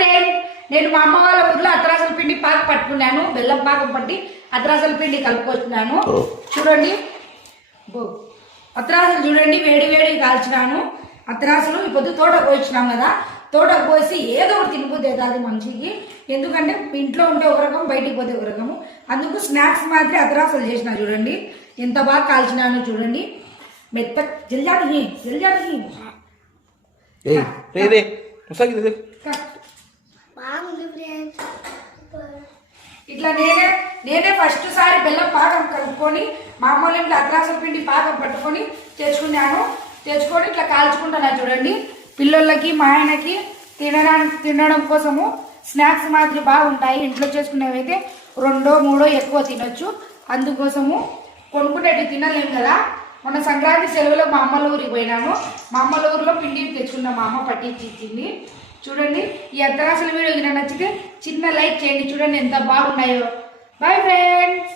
Friend, నేను మా అమ్మ వాళ్ళ ఊర్లో అత్రాసల పిండి పాక పట్టుకున్నాను. బెల్లం పాకం పట్టి అత్రాసల పిండి కలుపుకొచ్చినాను. చూడండి, అత్రాసలు చూడండి, వేడి వేడి కాల్చినాను. అత్రాసలు ఈ పొద్దు తోటకు పోయించినాం కదా, తోటకు పోసి ఏదో ఒకటి తినిపోతే అది మనిషికి. ఎందుకంటే ఇంట్లో ఉంటే ఒక రకం, బయటికి పోతే ఒక రకము. అందుకు స్నాక్స్ మాదిరి అత్రాసలు చేసిన. చూడండి ఎంత బాగా కాల్చినాను. చూడండి మెత్త జల్జాడికి జల్జాడికి ఇట్లా నేనే ఫస్ట్ సారి బెల్లం పాకం కలుపుకొని మా అమ్మోళ్ళ ఇంట్లో అత్రాసల పిండి పాకం పట్టుకొని తెచ్చుకొని ఇట్లా కాల్చుకుంటున్నా. చూడండి, పిల్లలకి మా ఆయనకి తినడం కోసము స్నాక్స్ మాదిరి బాగుంటాయి. ఇంట్లో చేసుకునేవైతే 2, 3 ఎక్కువ తినొచ్చు. అందుకోసము కొనుక్కునేవి తినలేము కదా. మొన్న సంక్రాంతి సెలవులో మా అమ్మల ఊరికి పోయినాము. మా అమ్మల ఊరిలో పిండి తెచ్చుకున్నాం, మా అమ్మ పట్టించి ఇచ్చింది. చూడండి, ఈ అత్రాసల వీడియో నచ్చితే చిన్న లైక్ చేయండి. చూడండి ఎంత బాగున్నాయో. Bye friends.